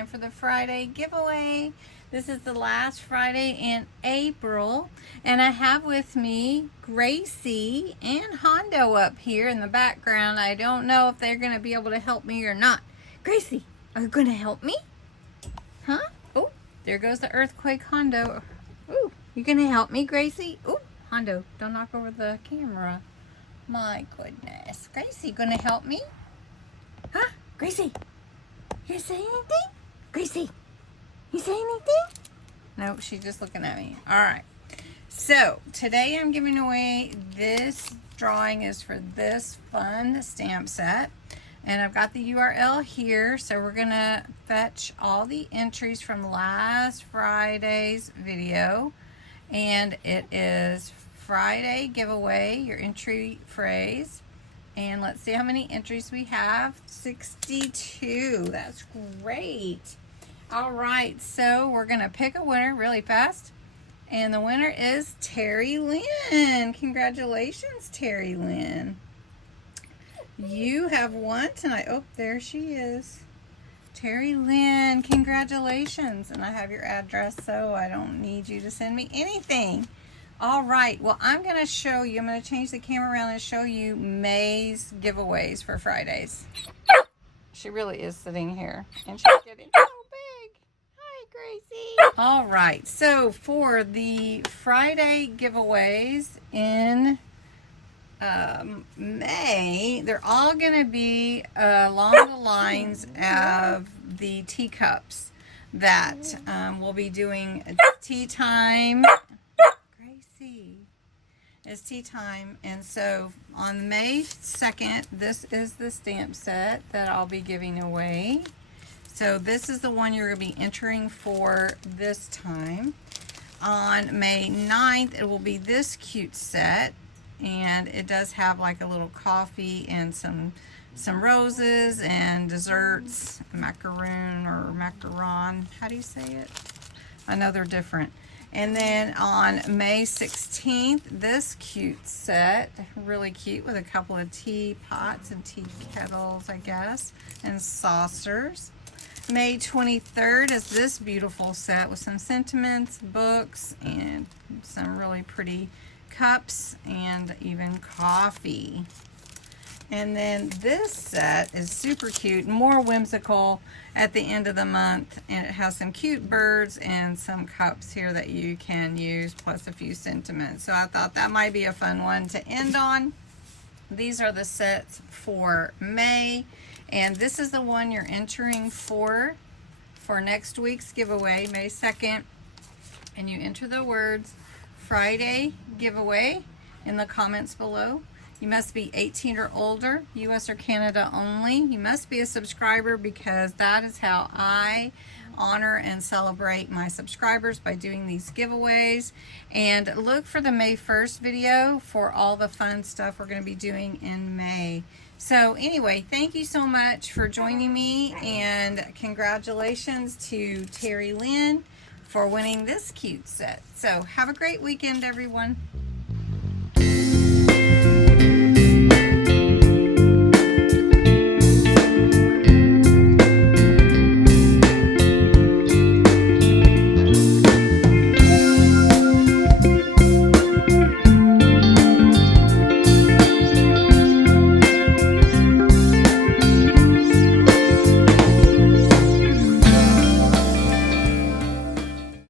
time for the Friday giveaway. This is the last Friday in April, and I have with me Gracie and Hondo up here in the background. I don't know if they're going to be able to help me or not. Gracie, are you going to help me? Huh? Oh, there goes the earthquake, Hondo. Ooh, you going to help me, Gracie? Ooh, Hondo, don't knock over the camera. My goodness. Gracie, going to help me? Huh? Gracie, you say anything? Gracie, you say anything? Nope, she's just looking at me. All right. So, today I'm giving away this drawing is for this fun stamp set. And I've got the URL here. So, we're going to fetch all the entries from last Friday's video. And it is Friday giveaway, your entry phrase. And let's see how many entries we have. 62. That's great. All right, so we're going to pick a winner really fast. And the winner is Terry Lynn. Congratulations, Terry Lynn. You have won tonight. Oh, there she is. Terry Lynn, congratulations. And I have your address, so I don't need you to send me anything. All right, well, I'm going to show you, I'm going to change the camera around and show you May's giveaways for Fridays. She really is sitting here, and she's getting so big. Hi, Gracie. All right, so for the Friday giveaways in May, they're all going to be along the lines of the teacups that we'll be doing tea time. It's tea time, and so on May 2nd, this is the stamp set that I'll be giving away. So this is the one you're going to be entering for this time. On May 9th, it will be this cute set, and it does have like a little coffee and some roses and desserts, macaroon or macaron. How do you say it? I know they're different. And then on May 16th, this cute set, really cute, with a couple of tea pots and tea kettles, I guess, and saucers. May 23rd is this beautiful set with some sentiments, books, and some really pretty cups, and even coffee. And then this set is super cute, more whimsical at the end of the month, and it has some cute birds and some cups here that you can use, plus a few sentiments. So I thought that might be a fun one to end on. These are the sets for May, and this is the one you're entering for next week's giveaway, May 2nd. And you enter the words Friday giveaway in the comments below. You must be 18 or older, US or Canada only. You must be a subscriber, because that is how I honor and celebrate my subscribers, by doing these giveaways. And look for the May 1st video for all the fun stuff we're going to be doing in May. So anyway, thank you so much for joining me, and congratulations to Terry Lynn for winning this cute set. So have a great weekend, everyone.